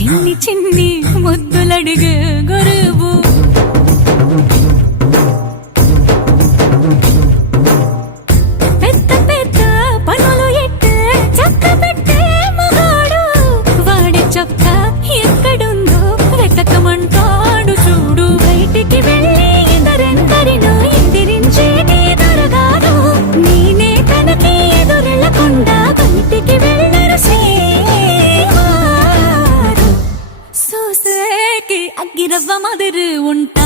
చిన్ని చిన్ని ముద్దులడిగే గొరువు పెద్ద పెద్ద పనులు ఎట్టే చక్క పెట్టే మగాడు వాడి చొక్క ఎక్కడుందో వెతకమంటాడు చూడు బయటికి వెళ్ళి ఎదరెందరినో ఎదిరించేటి దొరగాడు నేనే తనకి ఎదురెళ్ళకుండా బయటికి వెళ్ళరు సూసేకి అగ్గిరవ్వ మదిరి ఉంటా